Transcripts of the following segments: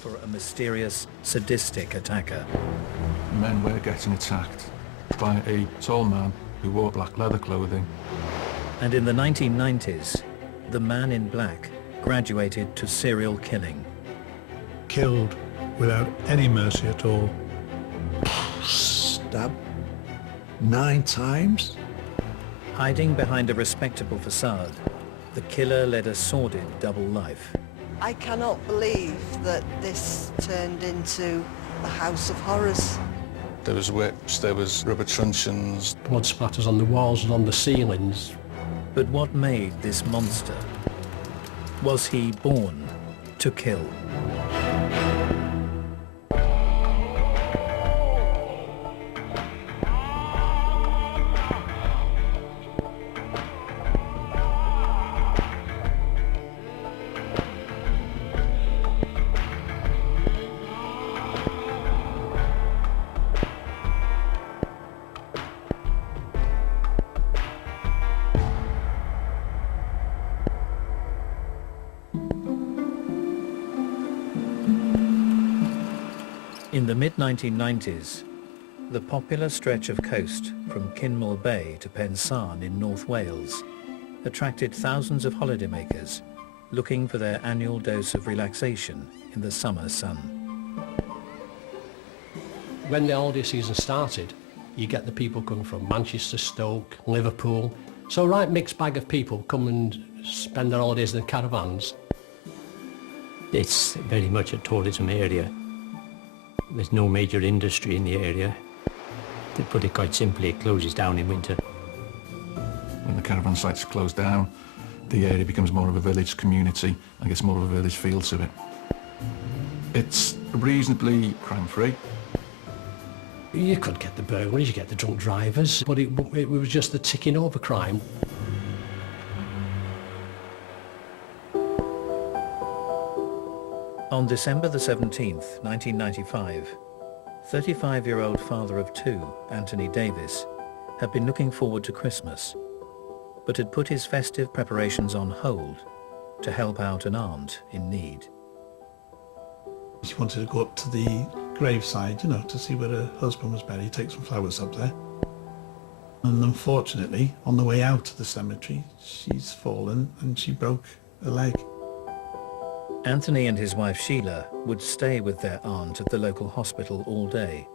for a mysterious, sadistic attacker. Men were getting attacked by a tall man who wore black leather clothing. And in the 1990s, the man in black graduated to serial killing. Killed without any mercy at all. Stabbed 9 times. Hiding behind a respectable facade, the killer led a sordid double life. I cannot believe that this turned into a house of horrors. There was whips, there was rubber truncheons. Blood splatters on the walls and on the ceilings. But what made this monster? Was he born to kill? In the mid-1990s, the popular stretch of coast from Kinmel Bay to Pensarn in North Wales attracted thousands of holidaymakers looking for their annual dose of relaxation in the summer sun. When the holiday season started, you get the people coming from Manchester, Stoke, Liverpool. So a right mixed bag of people come and spend their holidays in the caravans. It's very much a tourism area. There's no major industry in the area. To put it quite simply, it closes down in winter. When the caravan sites close down, the area becomes more of a village community and gets more of a village feel to it. It's reasonably crime-free. You could get the burglaries, you get the drunk drivers, but it was just the ticking over crime. On December the 17th, 1995, 35-year-old father of 2, Anthony Davis, had been looking forward to Christmas, but had put his festive preparations on hold to help out an aunt in need. She wanted to go up to the graveside, you know, to see where her husband was buried, take some flowers up there. And unfortunately, on the way out to the cemetery, she's fallen and she broke a leg. Anthony and his wife Sheila would stay with their aunt at the local hospital all day.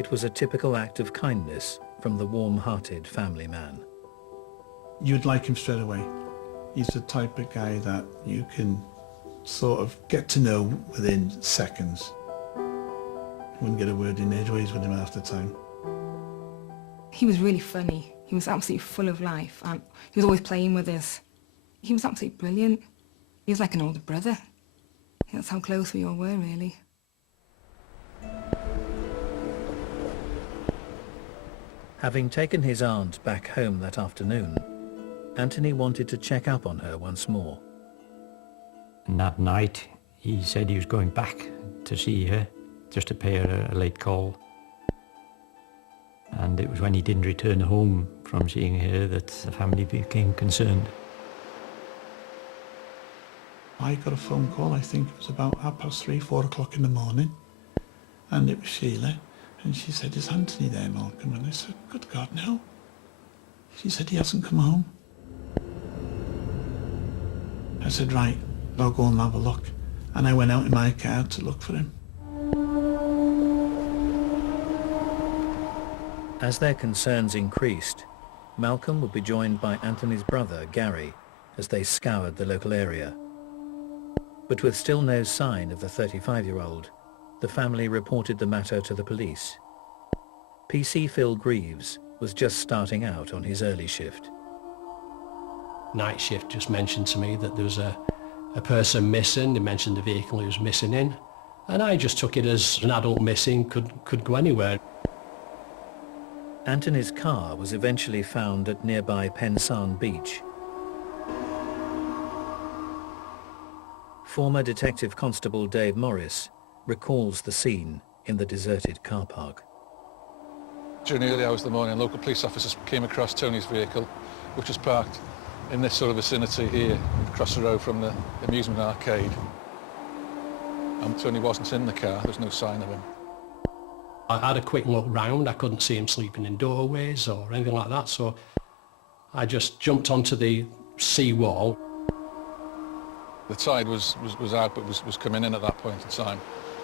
It was a typical act of kindness from the warm-hearted family man. You'd like him straight away. He's the type of guy that you can sort of get to know within seconds. You wouldn't get a word in edgeways with him half the time. He was really funny. He was absolutely full of life and he was always playing with us. He was absolutely brilliant. He was like an older brother. That's how close we all were, really. Having taken his aunt back home that afternoon, Anthony wanted to check up on her once more. And that night, he said he was going back to see her, just to pay her a late call. And it was when he didn't return home from seeing her that the family became concerned. I got a phone call, I think it was about 3:30, 4 o'clock in the morning, and it was Sheila, and she said, "Is Anthony there, Malcolm?" And I said, "Good God, no." She said, "He hasn't come home." I said, "Right, I'll go and have a look." And I went out in my car to look for him. As their concerns increased, Malcolm would be joined by Anthony's brother, Gary, as they scoured the local area. But with still no sign of the 35-year-old, the family reported the matter to the police. PC Phil Greaves was just starting out on his early shift. Night shift just mentioned to me that there was a person missing. They mentioned the vehicle he was missing in. And I just took it as an adult missing, could go anywhere. Anthony's car was eventually found at nearby Pensarn Beach. Former Detective Constable Dave Morris recalls the scene in the deserted car park. During the early hours of the morning, local police officers came across Tony's vehicle, which was parked in this sort of vicinity here, across the road from the amusement arcade. Tony wasn't in the car, there was no sign of him. I had a quick look round. I couldn't see him sleeping in doorways or anything like that, so I just jumped onto the sea wall. The tide was out, but was coming in at that point in time.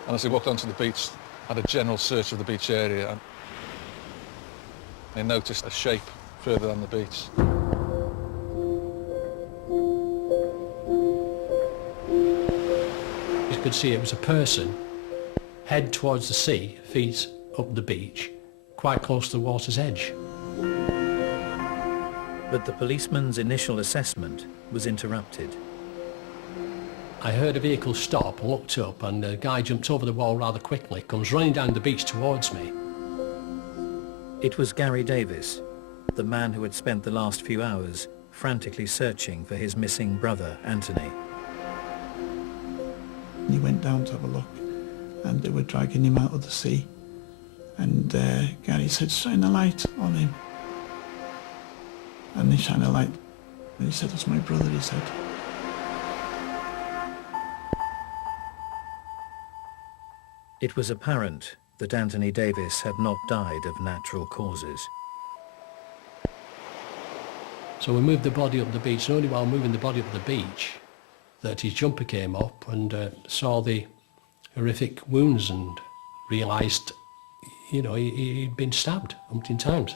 And as I walked onto the beach, I had a general search of the beach area, and I noticed a shape further down the beach. You could see it was a person, head towards the sea, feet up the beach, quite close to the water's edge. But the policeman's initial assessment was interrupted. I heard a vehicle stop and looked up, and a guy jumped over the wall rather quickly, comes running down the beach towards me. It was Gary Davis, the man who had spent the last few hours frantically searching for his missing brother, Anthony. He went down to have a look, and they were dragging him out of the sea. And Gary said, "Shine a light on him." And they shined a light, and he said, "That's my brother," he said. It was apparent that Anthony Davis had not died of natural causes. So we moved the body up the beach, and only while moving the body up the beach that his jumper came up and saw the horrific wounds and realised, you know, he'd been stabbed umpteen times.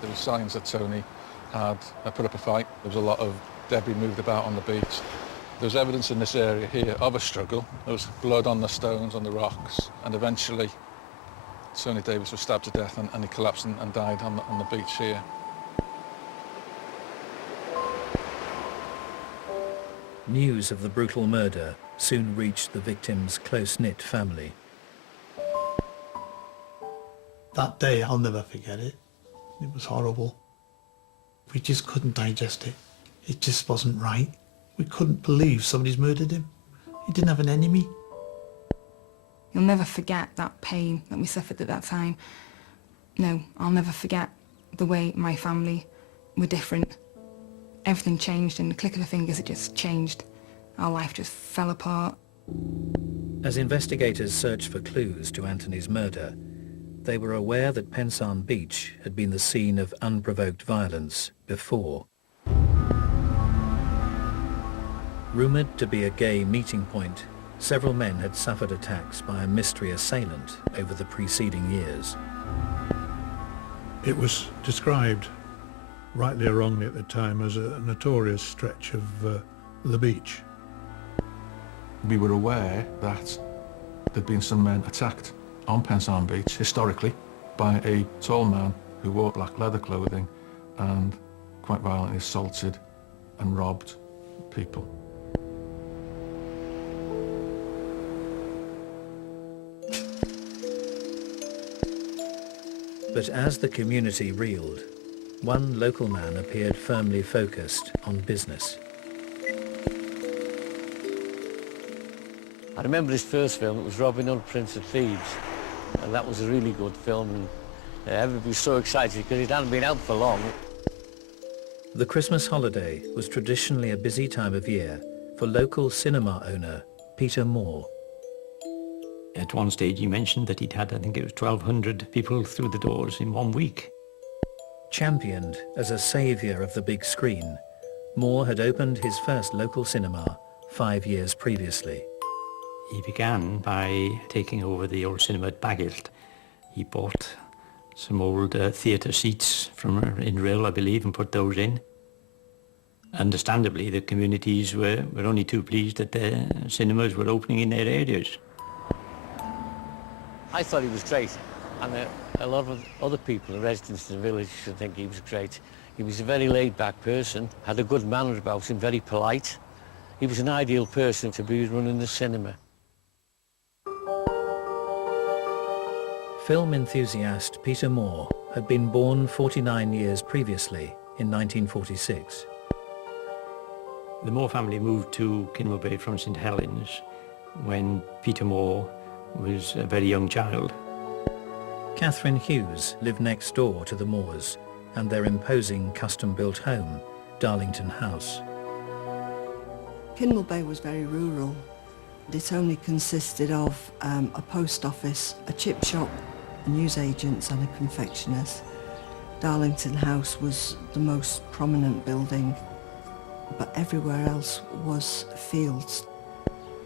There were signs that Tony had put up a fight. There was a lot of debris moved about on the beach. There was evidence in this area here of a struggle. There was blood on the stones, on the rocks, and eventually Tony Davis was stabbed to death and he collapsed and died on the beach here. News of the brutal murder soon reached the victim's close-knit family. That day, I'll never forget it. It was horrible. We just couldn't digest it. It just wasn't right. We couldn't believe somebody's murdered him. He didn't have an enemy. You'll never forget that pain that we suffered at that time. No, I'll never forget the way my family were different. Everything changed in the click of the fingers. It just changed. Our life just fell apart. As investigators searched for clues to Anthony's murder, they were aware that Pensarn Beach had been the scene of unprovoked violence before. Rumoured to be a gay meeting point, several men had suffered attacks by a mystery assailant over the preceding years. It was described, rightly or wrongly at the time, as a notorious stretch of the beach. We were aware that there'd been some men attacked on Pensarn Beach, historically, by a tall man who wore black leather clothing and quite violently assaulted and robbed people. But as the community reeled, one local man appeared firmly focused on business. I remember his first film. It was Robin Hood, Prince of Thieves, and that was a really good film, and everybody was so excited because it hadn't been out for long. The Christmas holiday was traditionally a busy time of year for local cinema owner Peter Moore. At one stage he mentioned that he'd had, I think it was 1,200 people through the doors in 1 week. Championed as a saviour of the big screen, Moore had opened his first local cinema 5 years previously. He began by taking over the old cinema at Baggilt. He bought some old theatre seats from in Rill, I believe, and put those in. Understandably, the communities were only too pleased that the cinemas were opening in their areas. I thought he was great, and a lot of other people, the residents of the village, should think he was great. He was a very laid-back person, had a good manner about him, very polite. He was an ideal person to be running the cinema. Film enthusiast Peter Moore had been born 49 years previously in 1946. The Moore family moved to Kinmore Bay from St Helens when Peter Moore was a very young child. Catherine Hughes lived next door to the Moores and their imposing custom-built home, Darlington House. Kinmel Bay was very rural. It only consisted of a post office, a chip shop, a newsagent's and a confectioner's. Darlington House was the most prominent building, but everywhere else was fields.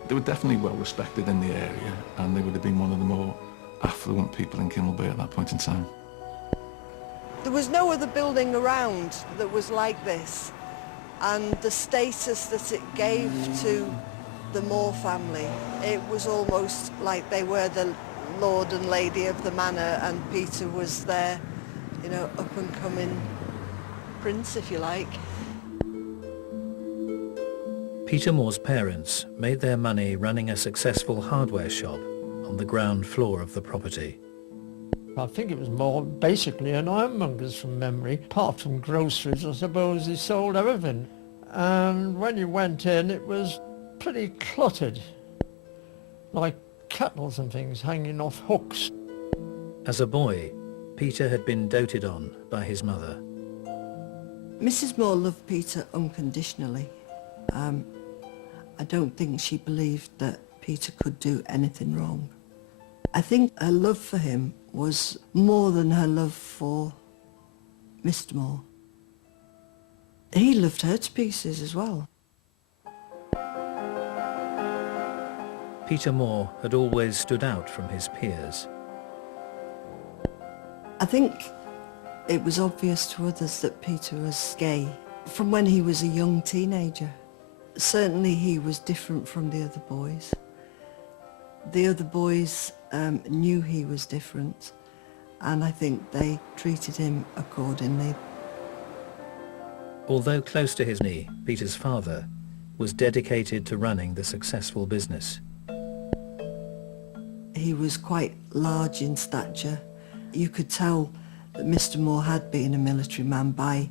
They were definitely well respected in the area, and they would have been one of the more affluent people in Kinmel Bay at that point in time. There was no other building around that was like this, and the status that it gave to the Moore family, it was almost like they were the lord and lady of the manor, and Peter was their, you know, up-and-coming prince, if you like. Peter Moore's parents made their money running a successful hardware shop on the ground floor of the property. I think it was more basically an ironmonger's from memory. Apart from groceries, I suppose he sold everything. And when you went in, it was pretty cluttered, like kettles and things hanging off hooks. As a boy, Peter had been doted on by his mother. Mrs. Moore loved Peter unconditionally. I don't think she believed that Peter could do anything wrong. I think her love for him was more than her love for Mr. Moore. He loved her to pieces as well. Peter Moore had always stood out from his peers. I think it was obvious to others that Peter was gay from when he was a young teenager. Certainly he was different from the other boys. The other boys knew he was different, and I think they treated him accordingly. Although close to his knee, Peter's father was dedicated to running the successful business. He was quite large in stature. You could tell that Mr. Moore had been a military man by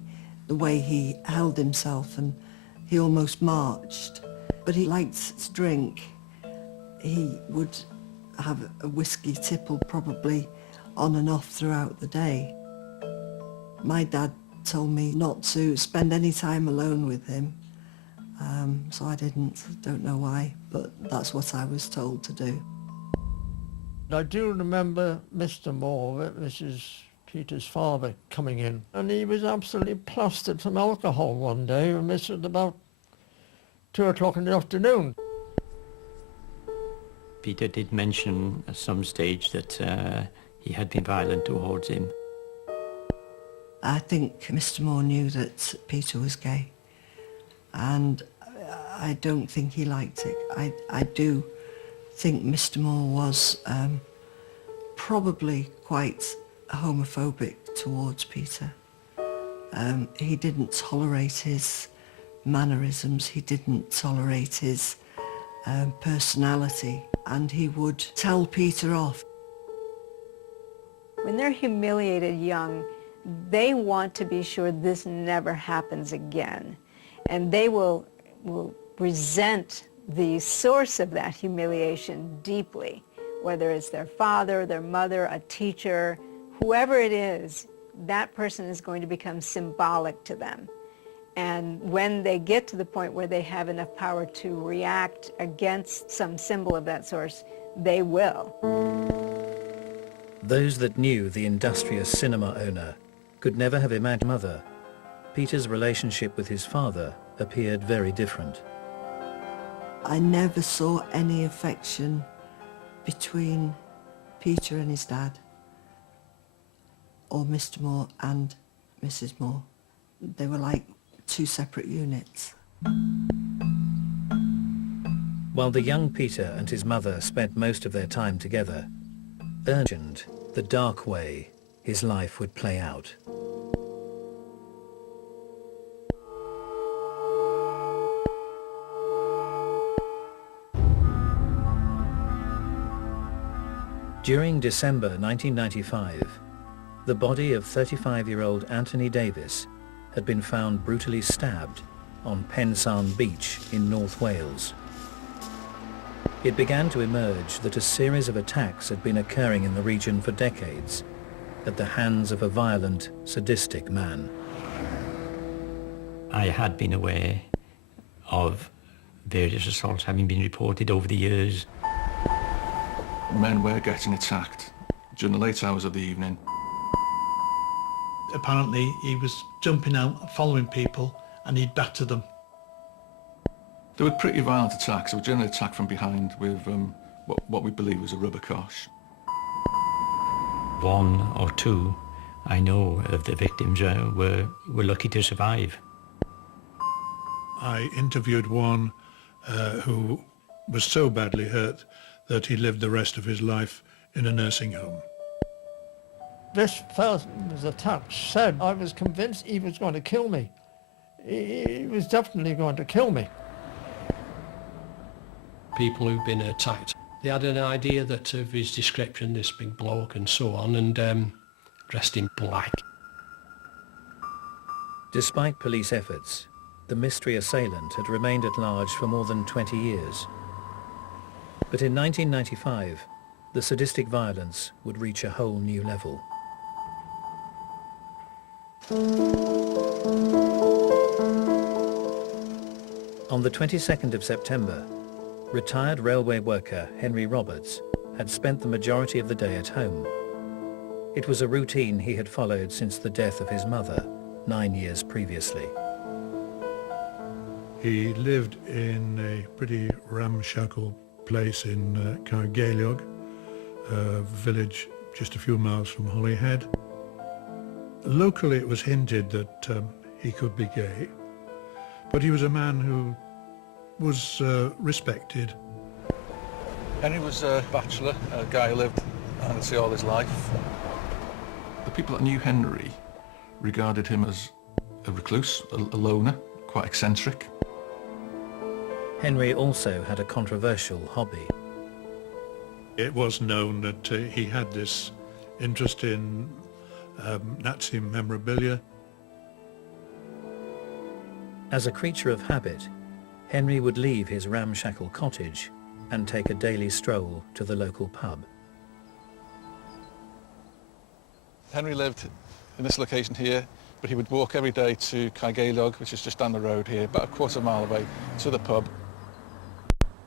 the way he held himself, and he almost marched. But he liked to drink. He would have a whiskey tipple probably on and off throughout the day. My dad told me not to spend any time alone with him, so I don't know why, but that's what I was told to do. I do remember Mr. Moore, Mrs. Peter's father, coming in, and he was absolutely plastered from alcohol one day, and this was about 2 o'clock in the afternoon. Peter did mention at some stage that he had been violent towards him. I think Mr. Moore knew that Peter was gay, and I don't think he liked it. I do think Mr. Moore was probably quite homophobic towards Peter. He didn't tolerate his mannerisms, he didn't tolerate his personality, and he would tell Peter off. When they're humiliated young, they want to be sure this never happens again, and they will resent the source of that humiliation deeply, whether it's their father, their mother, a teacher, whoever it is, that person is going to become symbolic to them. And when they get to the point where they have enough power to react against some symbol of that source, they will. Those that knew the industrious cinema owner could never have imagined mother. Peter's relationship with his father appeared very different. I never saw any affection between Peter and his dad, or Mr. Moore and Mrs. Moore. They were like two separate units. While the young Peter and his mother spent most of their time together, imagined the dark way his life would play out. During December 1995, the body of 35-year-old Anthony Davis had been found brutally stabbed on Pensarn Beach in North Wales. It began to emerge that a series of attacks had been occurring in the region for decades at the hands of a violent, sadistic man. I had been aware of various assaults having been reported over the years. Men were getting attacked during the late hours of the evening. Apparently he was jumping out, following people, and he'd batter them. They were pretty violent attacks. They were generally attacked from behind with what we believe was a rubber kosh. One or two, I know, of the victims were lucky to survive. I interviewed one who was so badly hurt that he lived the rest of his life in a nursing home. This person who was attacked said I was convinced he was going to kill me. He was definitely going to kill me. People who've been attacked, they had an idea that of his description, this big bloke and so on, and dressed in black. Despite police efforts, the mystery assailant had remained at large for more than 20 years. But in 1995, the sadistic violence would reach a whole new level. On the 22nd of September, retired railway worker Henry Roberts had spent the majority of the day at home. It was a routine he had followed since the death of his mother 9 years previously. He lived in a pretty ramshackle place in Cargailog, a village just a few miles from Holyhead. Locally it was hinted that he could be gay, but he was a man who was respected. Henry was a bachelor, a guy who lived in the sea all his life. The people that knew Henry regarded him as a recluse, a loner, quite eccentric. Henry also had a controversial hobby. It was known that he had this interest in Nazi memorabilia. As a creature of habit, Henry would leave his ramshackle cottage and take a daily stroll to the local pub. Henry lived in this location here, but he would walk every day to Cargailog, which is just down the road here, about a quarter mile away, to the pub.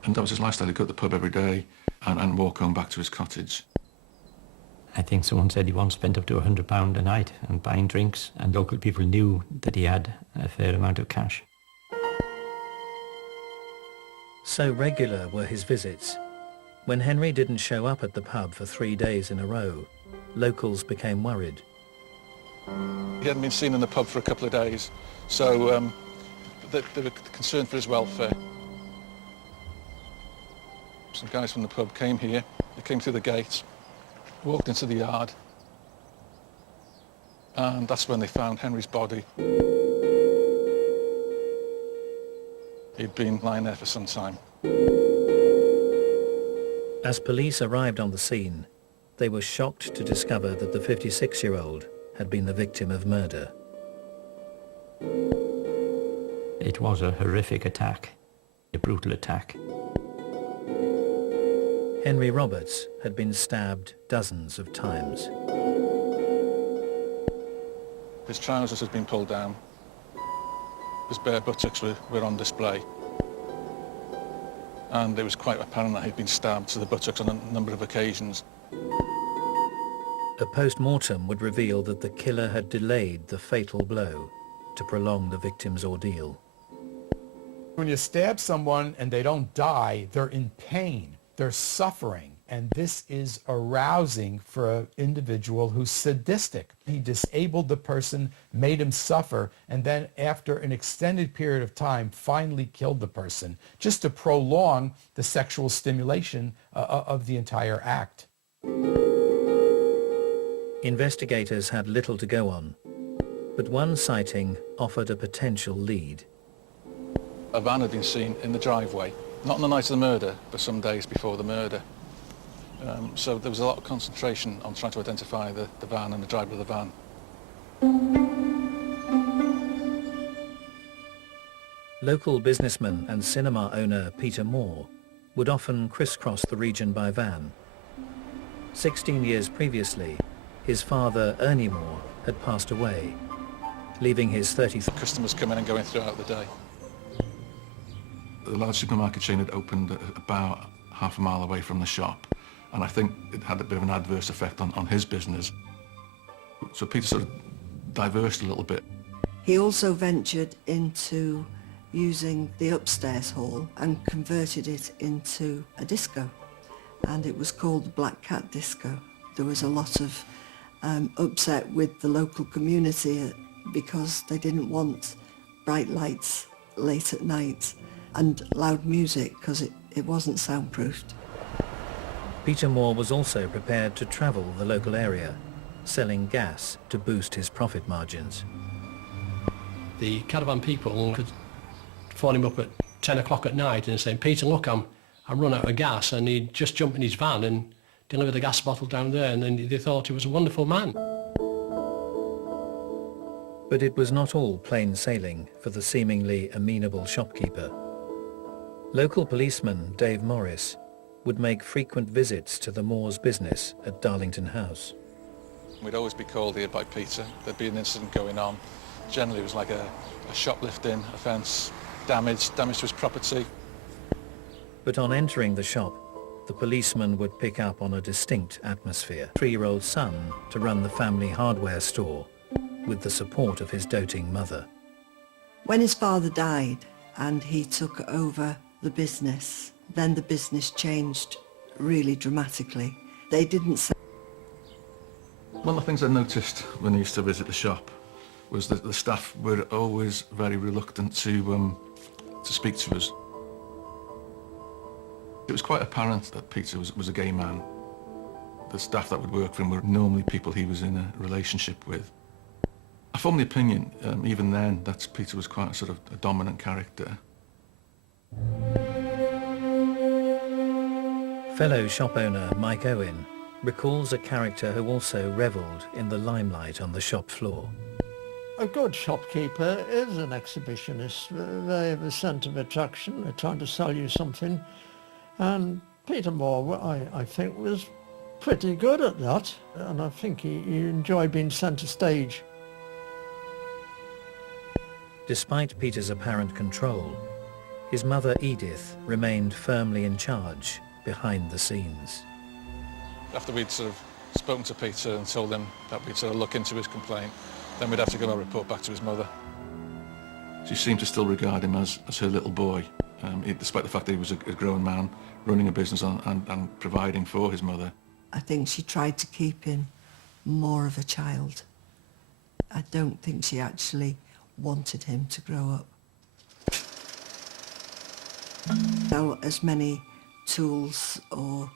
And that was his lifestyle. He'd go to the pub every day and walk home back to his cottage. I think someone said he once spent up to £100 a night on buying drinks, and local people knew that he had a fair amount of cash. So regular were his visits. When Henry didn't show up at the pub for 3 days in a row, locals became worried. He hadn't been seen in the pub for a couple of days, so they were concerned for his welfare. Some guys from the pub came here, they came through the gate, walked into the yard, and that's when they found Henry's body. He'd been lying there for some time. As police arrived on the scene, they were shocked to discover that the 56-year-old had been the victim of murder. It was a horrific attack, a brutal attack. Henry Roberts had been stabbed dozens of times. His trousers had been pulled down. His bare buttocks were on display. And it was quite apparent that he'd been stabbed to the buttocks on a number of occasions. A post-mortem would reveal that the killer had delayed the fatal blow to prolong the victim's ordeal. When you stab someone and they don't die, they're in pain, they're suffering, and this is arousing for an individual who's sadistic. He disabled the person, made him suffer, and then after an extended period of time, finally killed the person, just to prolong the sexual stimulation of the entire act. Investigators had little to go on, but one sighting offered a potential lead. A van had been seen in the driveway, not on the night of the murder, but some days before the murder. So there was a lot of concentration on trying to identify the van and the driver of the van. Local businessman and cinema owner Peter Moore would often crisscross the region by van. 16 years previously, his father, Ernie Moore, had passed away, leaving his 33... Customers coming and going throughout the day. The large supermarket chain had opened about half a mile away from the shop, and I think it had a bit of an adverse effect on his business. So Peter sort of diverged a little bit. He also ventured into using the upstairs hall and converted it into a disco, and it was called the Black Cat Disco. There was a lot of upset with the local community because they didn't want bright lights late at night and loud music because it wasn't soundproofed. Peter Moore was also prepared to travel the local area, selling gas to boost his profit margins. The caravan people could phone him up at 10 o'clock at night and say, Peter, look, I'm run out of gas, and he'd just jump in his van and deliver the gas bottle down there, and then they thought he was a wonderful man. But it was not all plain sailing for the seemingly amenable shopkeeper. Local policeman Dave Morris would make frequent visits to the Moores' business at Darlington House. We'd always be called here by Peter. There'd be an incident going on. Generally it was like a shoplifting offence, damage to his property. But on entering the shop, the policeman would pick up on a distinct atmosphere. 3-year-old son to run the family hardware store with the support of his doting mother. When his father died and he took over the business, then the business changed really dramatically. They didn't say... One of the things I noticed when I used to visit the shop was that the staff were always very reluctant to speak to us. It was quite apparent that Peter was a gay man. The staff that would work for him were normally people he was in a relationship with. I formed the opinion, even then, that Peter was quite a sort of a dominant character. Fellow shop owner Mike Owen recalls a character who also revelled in the limelight on the shop floor. A good shopkeeper is an exhibitionist. They have a sense of attraction. They're trying to sell you something. And Peter Moore, I think, was pretty good at that. And I think he enjoyed being centre stage. Despite Peter's apparent control, his mother Edith remained firmly in charge behind the scenes. After we'd sort of spoken to Peter and told him that we'd sort of look into his complaint, then we'd have to go and report back to his mother. She seemed to still regard him as her little boy, despite the fact that he was a grown man running a business and providing for his mother. I think she tried to keep him more of a child. I don't think she actually wanted him to grow up. Sell as many tools or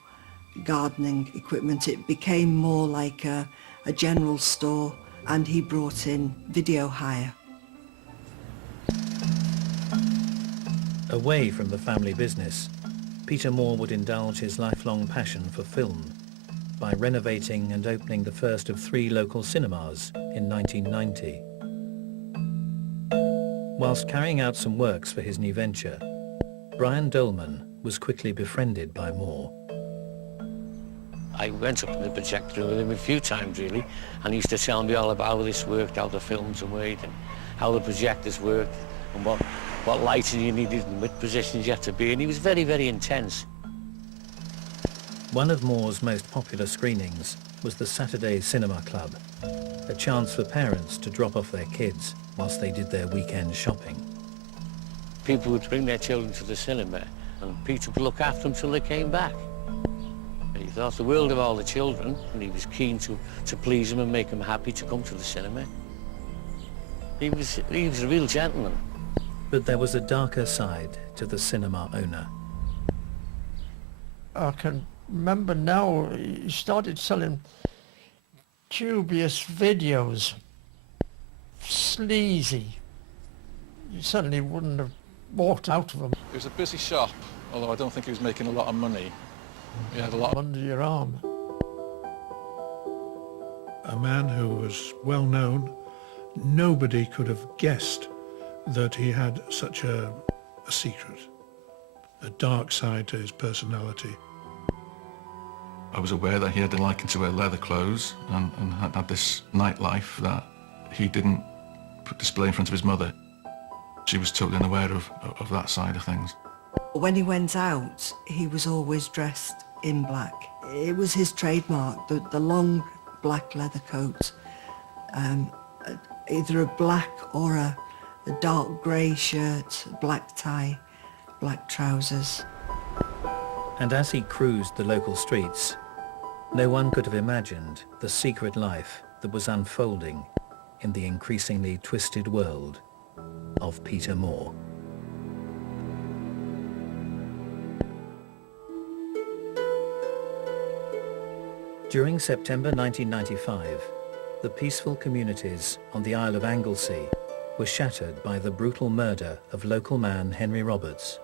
gardening equipment. It became more like a general store, and he brought in video hire. Away from the family business, Peter Moore would indulge his lifelong passion for film by renovating and opening the first of 3 local cinemas in 1990. Whilst carrying out some works for his new venture, Brian Dolman was quickly befriended by Moore. I went up in the projector with him a few times, really, and he used to tell me all about how this worked, how the films were made, and how the projectors worked, and what lighting you needed and what positions you had to be in. He was very, very intense. One of Moore's most popular screenings was the Saturday Cinema Club, a chance for parents to drop off their kids whilst they did their weekend shopping. People would bring their children to the cinema, and Peter would look after them till they came back. He thought the world of all the children, and he was keen to please them and make them happy to come to the cinema. He was a real gentleman. But there was a darker side to the cinema owner. I can remember now, he started selling dubious videos. Sleazy. You certainly wouldn't have walked out of them. It was a busy shop, although I don't think he was making a lot of money. He had a lot under your arm. A man who was well known. Nobody could have guessed that he had such a secret, a dark side to his personality. I was aware that he had a liking to wear leather clothes and had this nightlife that he didn't display in front of his mother. She was totally unaware of that side of things. When he went out, he was always dressed in black. It was his trademark, the long black leather coat, either a black or a dark grey shirt, black tie, black trousers. And as he cruised the local streets, no one could have imagined the secret life that was unfolding in the increasingly twisted world of Peter Moore. During September 1995, the peaceful communities on the Isle of Anglesey were shattered by the brutal murder of local man Henry Roberts.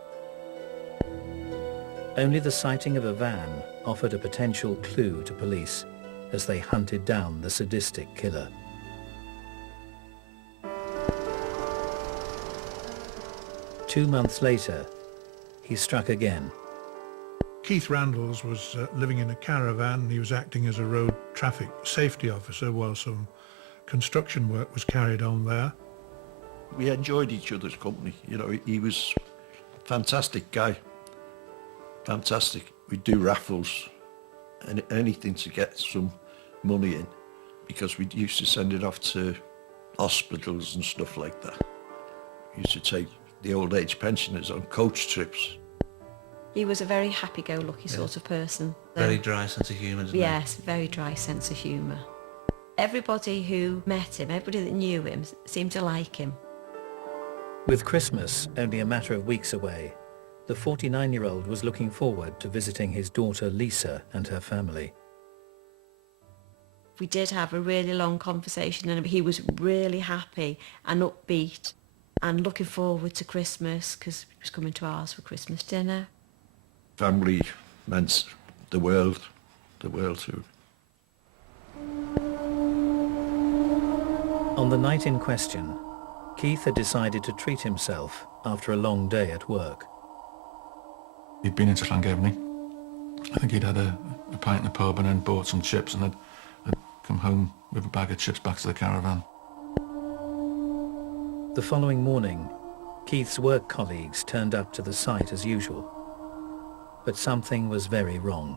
Only the sighting of a van offered a potential clue to police as they hunted down the sadistic killer. Two months later, he struck again. Keith Randalls was living in a caravan. He was acting as a road traffic safety officer while some construction work was carried on there. We enjoyed each other's company. You know, he was a fantastic guy. Fantastic. We'd do raffles and anything to get some money in, because we used to send it off to hospitals and stuff like that. We used to take the old age pensioners on coach trips. He was a very happy-go-lucky sort of person. Very dry sense of humour, didn't he? Yes, very dry sense of humour. Everybody who met him, everybody that knew him, seemed to like him. With Christmas only a matter of weeks away, the 49-year-old was looking forward to visiting his daughter Lisa and her family. We did have a really long conversation and he was really happy and upbeat and looking forward to Christmas because he was coming to ours for Christmas dinner. Family meant the world to him. On the night in question, Keith had decided to treat himself after a long day at work. He'd been into Llangefni. I think he'd had a pint in the pub and then bought some chips and had come home with a bag of chips back to the caravan. The following morning, Keith's work colleagues turned up to the site as usual. But something was very wrong.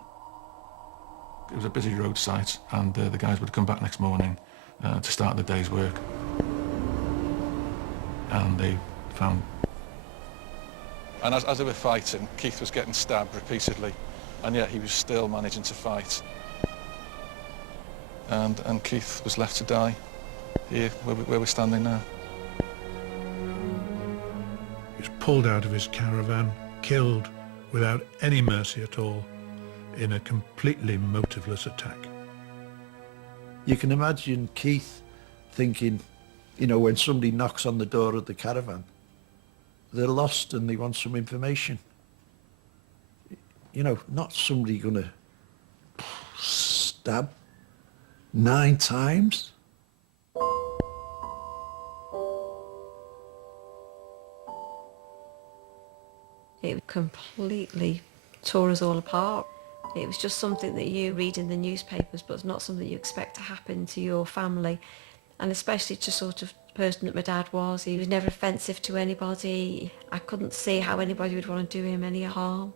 It was a busy road site and the guys would come back next morning to start the day's work. And they found... And as they were fighting, Keith was getting stabbed repeatedly, and yet he was still managing to fight. And Keith was left to die here, where we're standing now. He was pulled out of his caravan, killed without any mercy at all, in a completely motiveless attack. You can imagine Keith thinking, you know, when somebody knocks on the door of the caravan, they're lost and they want some information. You know, not somebody gonna stab 9 times. It completely tore us all apart. It was just something that you read in the newspapers, but it's not something you expect to happen to your family. And especially to sort of the person that my dad was. He was never offensive to anybody. I couldn't see how anybody would want to do him any harm.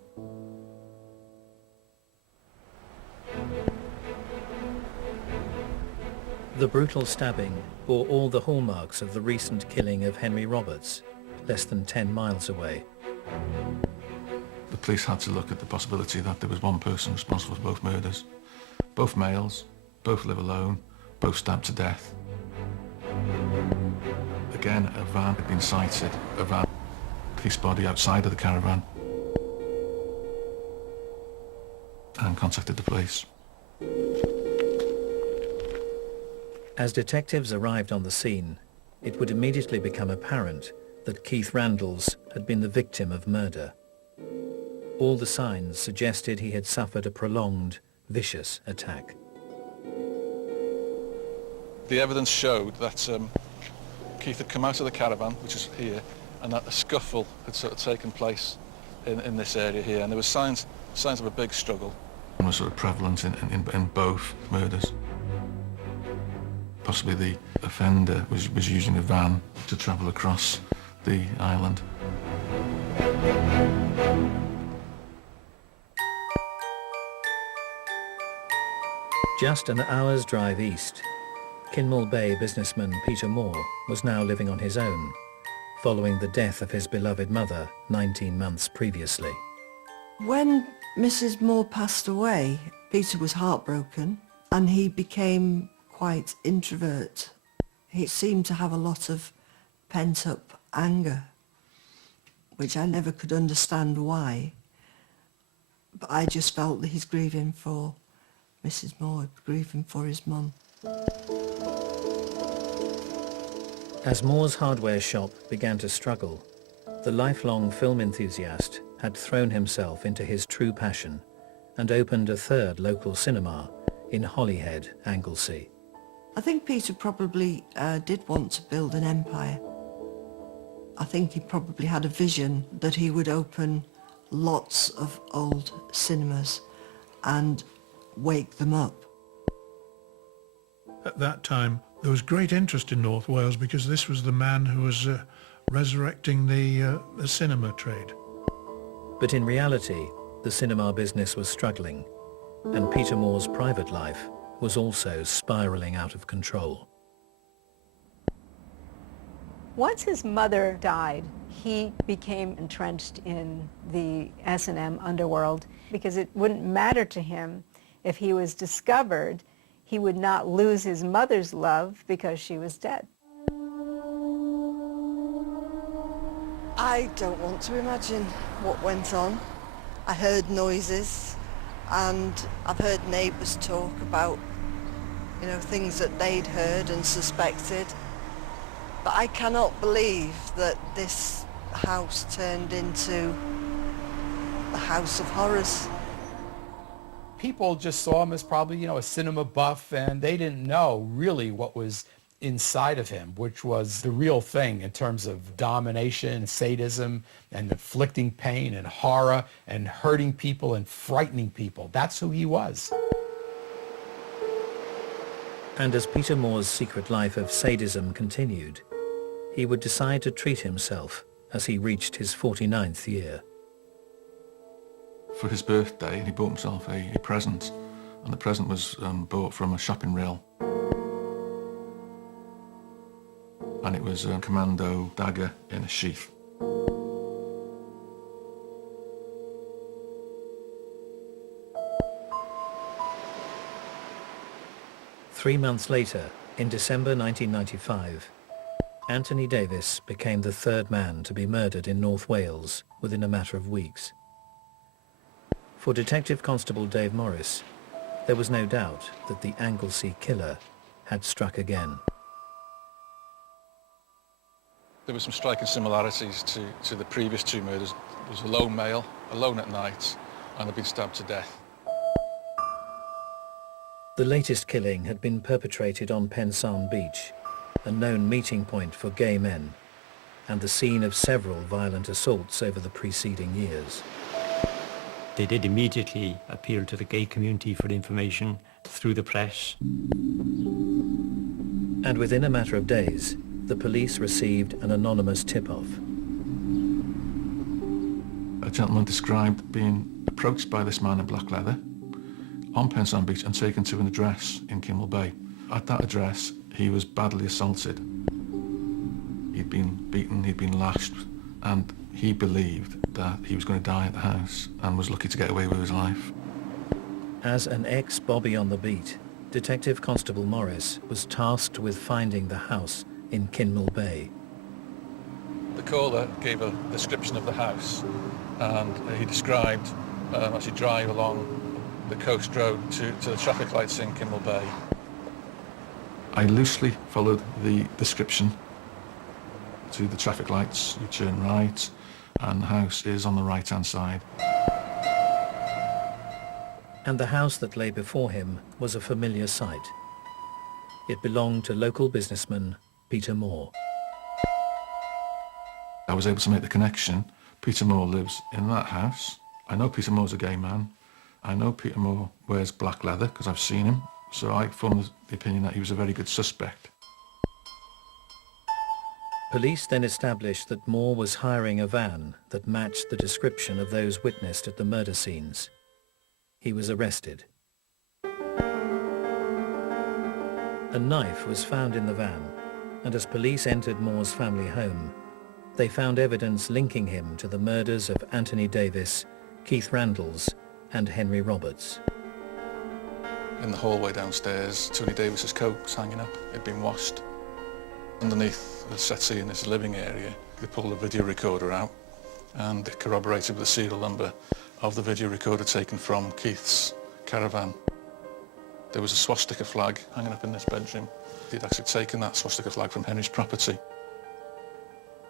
The brutal stabbing bore all the hallmarks of the recent killing of Henry Roberts, less than 10 miles away. The police had to look at the possibility that there was one person responsible for both murders. Both males, both live alone, both stabbed to death. Again, a van had been sighted, a van, police body outside of the caravan, and contacted the police. As detectives arrived on the scene, it would immediately become apparent that Keith Randalls had been the victim of murder. All the signs suggested he had suffered a prolonged, vicious attack. The evidence showed that Keith had come out of the caravan, which is here, and that a scuffle had sort of taken place in this area here, and there were signs of a big struggle. And was sort of prevalent in both murders. Possibly the offender was using a van to travel across the island. Just an hour's drive east, Kinmel Bay businessman Peter Moore was now living on his own, following the death of his beloved mother 19 months previously. When Mrs. Moore passed away, Peter was heartbroken and he became quite introvert. He seemed to have a lot of pent-up anger, which I never could understand why. But I just felt that he's grieving for Mrs. Moore, grieving for his mum. As Moore's hardware shop began to struggle, the lifelong film enthusiast had thrown himself into his true passion and opened a third local cinema in Holyhead, Anglesey. I think Peter probably did want to build an empire. I think he probably had a vision that he would open lots of old cinemas and wake them up. At that time, there was great interest in North Wales because this was the man who was resurrecting the cinema trade. But in reality, the cinema business was struggling, and Peter Moore's private life was also spiralling out of control. Once his mother died, he became entrenched in the S&M underworld because it wouldn't matter to him if he was discovered. He would not lose his mother's love because she was dead. I don't want to imagine what went on. I heard noises and I've heard neighbours talk about, things that they'd heard and suspected. But I cannot believe that this house turned into the house of horrors. People just saw him as probably, a cinema buff, and they didn't know really what was inside of him, which was the real thing in terms of domination, sadism, and inflicting pain and horror and hurting people and frightening people. That's who he was. And as Peter Moore's secret life of sadism continued, he would decide to treat himself as he reached his 49th year. For his birthday, he bought himself a present, and the present was bought from a shopping rail. And it was a commando dagger in a sheath. Three months later, in December 1995, Anthony Davis became the third man to be murdered in North Wales within a matter of weeks. For Detective Constable Dave Morris, there was no doubt that the Anglesey killer had struck again. There were some striking similarities to the previous two murders. There was a lone male, alone at night, and had been stabbed to death. The latest killing had been perpetrated on Pensarn Beach, a known meeting point for gay men, and the scene of several violent assaults over the preceding years. They did immediately appeal to the gay community for information through the press. And within a matter of days, the police received an anonymous tip-off. A gentleman described being approached by this man in black leather on Pensarn Beach and taken to an address in Kinmel Bay. At that address, he was badly assaulted. He'd been beaten, he'd been lashed, and he believed that he was going to die at the house and was lucky to get away with his life. As an ex-Bobby on the beat, Detective Constable Morris was tasked with finding the house in Kinmel Bay. The caller gave a description of the house, and he described as he drive along the coast road to the traffic lights in Kinmel Bay. I loosely followed the description to the traffic lights. You turn right, and the house is on the right-hand side. And the house that lay before him was a familiar sight. It belonged to local businessman Peter Moore. I was able to make the connection. Peter Moore lives in that house. I know Peter Moore's a gay man. I know Peter Moore wears black leather because I've seen him. So I formed the opinion that he was a very good suspect. Police then established that Moore was hiring a van that matched the description of those witnessed at the murder scenes. He was arrested. A knife was found in the van, and as police entered Moore's family home, they found evidence linking him to the murders of Anthony Davis, Keith Randalls and Henry Roberts. In the hallway downstairs, Tony Davis's coat was hanging up. It'd been washed. Underneath the settee in his living area, they pulled a video recorder out and it corroborated with the serial number of the video recorder taken from Keith's caravan. There was a swastika flag hanging up in this bedroom. He'd actually taken that swastika flag from Henry's property.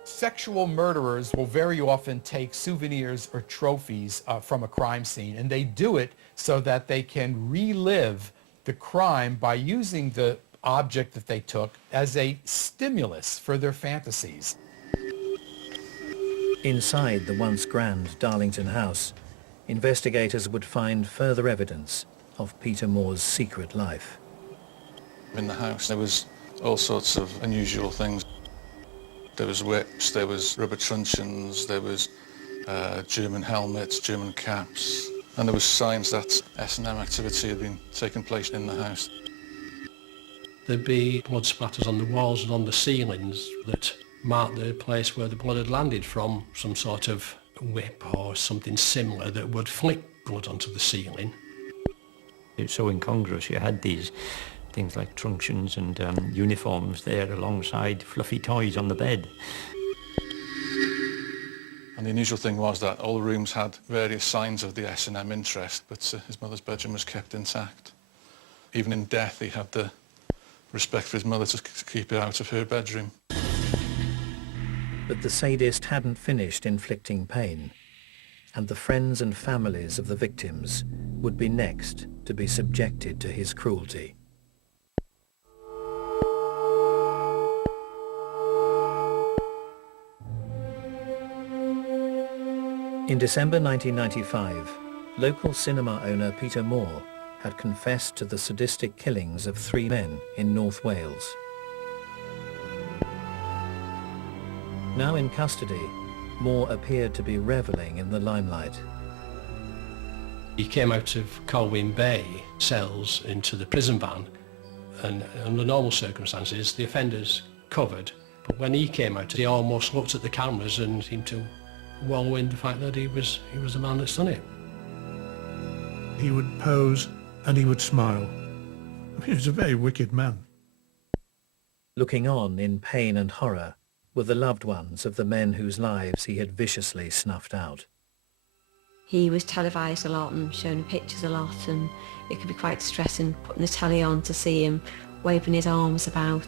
Sexual murderers will very often take souvenirs or trophies from a crime scene, and they do it so that they can relive the crime by using the object that they took as a stimulus for their fantasies. Inside the once grand Darlington house, investigators would find further evidence of Peter Moore's secret life. In the house there was all sorts of unusual things. There was whips, there was rubber truncheons, there was German helmets, German caps, and there was signs that S&M activity had been taking place in the house. There'd be blood splatters on the walls and on the ceilings that marked the place where the blood had landed from, some sort of whip or something similar that would flick blood onto the ceiling. It was so incongruous. You had these things like truncheons and uniforms there alongside fluffy toys on the bed. And the unusual thing was that all the rooms had various signs of the S&M interest, but his mother's bedroom was kept intact. Even in death, he had the respect for his mother to keep it out of her bedroom. But the sadist hadn't finished inflicting pain, and the friends and families of the victims would be next to be subjected to his cruelty. In December 1995, local cinema owner Peter Moore had confessed to the sadistic killings of 3 men in North Wales. Now in custody, Moore appeared to be revelling in the limelight. He came out of Colwyn Bay cells into the prison van, and under normal circumstances the offender's covered, but when he came out he almost looked at the cameras and seemed to wallow in the fact that he was the man that's done it. He would pose and he would smile. I mean, he was a very wicked man. Looking on in pain and horror were the loved ones of the men whose lives he had viciously snuffed out. He was televised a lot and shown pictures a lot, and it could be quite distressing putting the telly on to see him waving his arms about.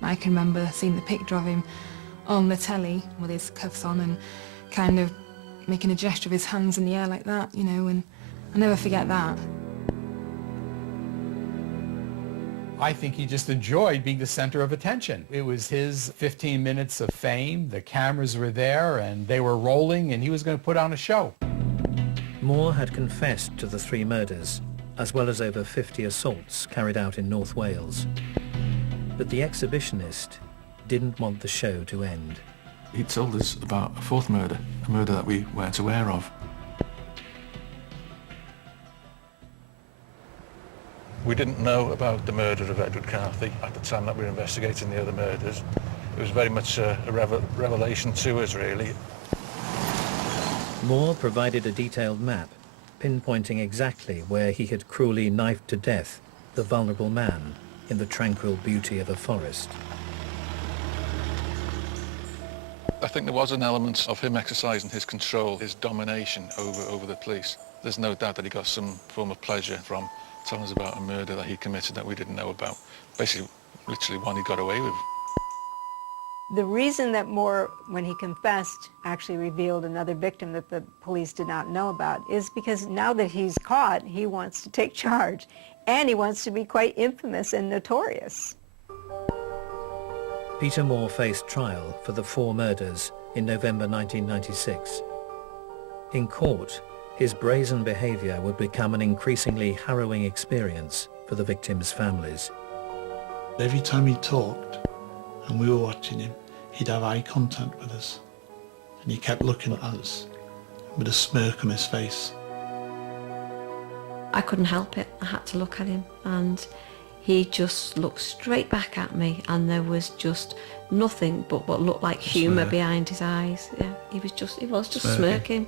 I can remember seeing the picture of him on the telly with his cuffs on and kind of making a gesture of his hands in the air like that, you know, and I'll never forget that. I think he just enjoyed being the center of attention. It was his 15 minutes of fame, the cameras were there and they were rolling and he was going to put on a show. Moore had confessed to the 3 murders, as well as over 50 assaults carried out in North Wales. But the exhibitionist didn't want the show to end. He told us about a 4th murder, a murder that we weren't aware of. We didn't know about the murder of Edward Carthy at the time that we were investigating the other murders. It was very much a revelation to us, really. Moore provided a detailed map, pinpointing exactly where he had cruelly knifed to death the vulnerable man in the tranquil beauty of a forest. I think there was an element of him exercising his control, his domination over the police. There's no doubt that he got some form of pleasure from telling us about a murder that he committed that we didn't know about. Basically, literally one he got away with. The reason that Moore, when he confessed, actually revealed another victim that the police did not know about is because now that he's caught, he wants to take charge, and he wants to be quite infamous and notorious. Peter Moore faced trial for the 4 murders in November 1996. In court, his brazen behaviour would become an increasingly harrowing experience for the victims' families. Every time he talked and we were watching him, he'd have eye contact with us, and he kept looking at us with a smirk on his face. I couldn't help it. I had to look at him, and He just looked straight back at me, and there was just nothing but what looked like humour behind his eyes. Yeah, he was just smirking.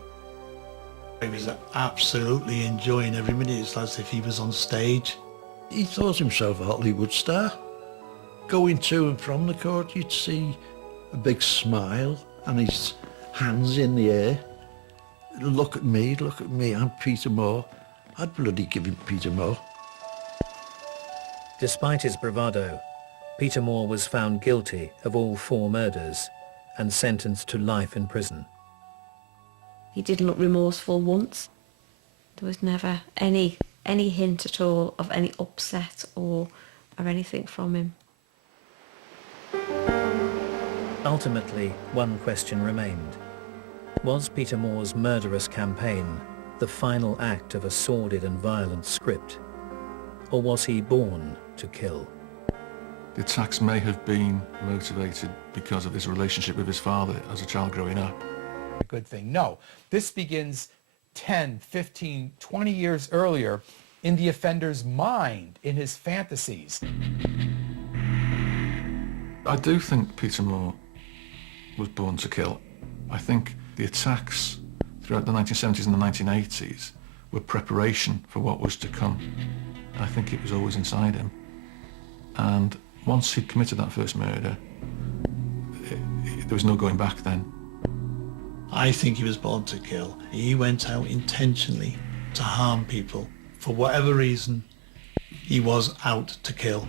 He was absolutely enjoying every minute. It's as if he was on stage. He thought himself a Hollywood star. Going to and from the court, you'd see a big smile and his hands in the air. Look at me, I'm Peter Moore. I'd bloody give him Peter Moore. Despite his bravado, Peter Moore was found guilty of all 4 murders and sentenced to life in prison. He didn't look remorseful once. There was never any hint at all of any upset or anything from him. Ultimately, one question remained. Was Peter Moore's murderous campaign the final act of a sordid and violent script? Or was he born to kill? The attacks may have been motivated because of his relationship with his father as a child growing up. A good thing. No, this begins 10, 15, 20 years earlier in the offender's mind, in his fantasies. I do think Peter Moore was born to kill. I think the attacks throughout the 1970s and the 1980s were preparation for what was to come. I think it was always inside him. And once he'd committed that first murder, there was no going back then. I think he was born to kill. He went out intentionally to harm people. For whatever reason, he was out to kill.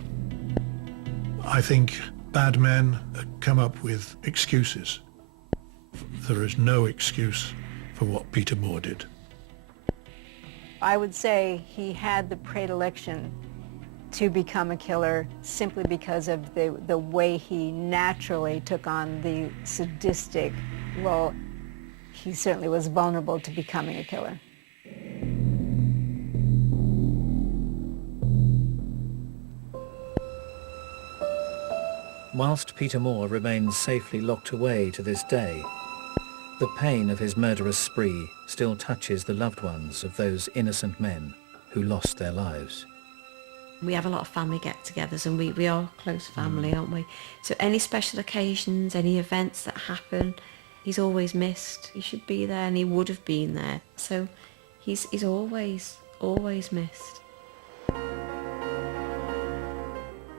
I think bad men come up with excuses. There is no excuse for what Peter Moore did. I would say he had the predilection to become a killer simply because of the way he naturally took on the sadistic role. He certainly was vulnerable to becoming a killer. Whilst Peter Moore remains safely locked away to this day, the pain of his murderous spree still touches the loved ones of those innocent men who lost their lives. We have a lot of family get-togethers, and we are close family, aren't we? So any special occasions, any events that happen, he's always missed. He should be there, and he would have been there. So he's always missed.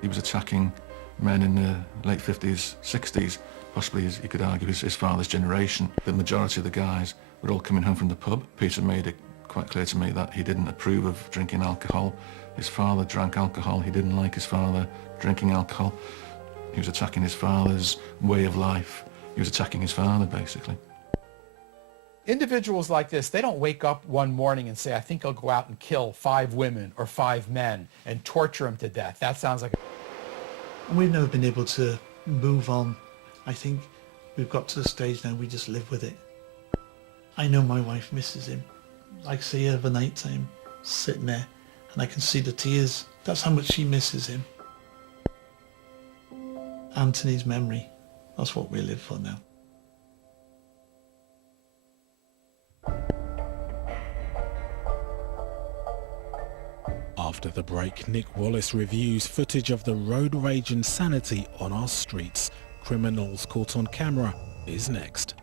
He was attacking men in the late 50s, 60s, possibly, as you could argue, his father's generation. The majority of the guys were all coming home from the pub. Peter made it quite clear to me that he didn't approve of drinking alcohol. His father drank alcohol. He didn't like his father drinking alcohol. He was attacking his father's way of life. He was attacking his father, basically. Individuals like this, they don't wake up one morning and say, I think I'll go out and kill 5 women or 5 men and torture them to death. That sounds like We've never been able to move on. I think we've got to the stage now we just live with it. I know my wife misses him. I see her of a night time sitting there and I can see the tears. That's how much she misses him. Anthony's memory, that's what we live for now. After the break, Nick Wallace reviews footage of the road rage insanity on our streets. Criminals caught on camera is next.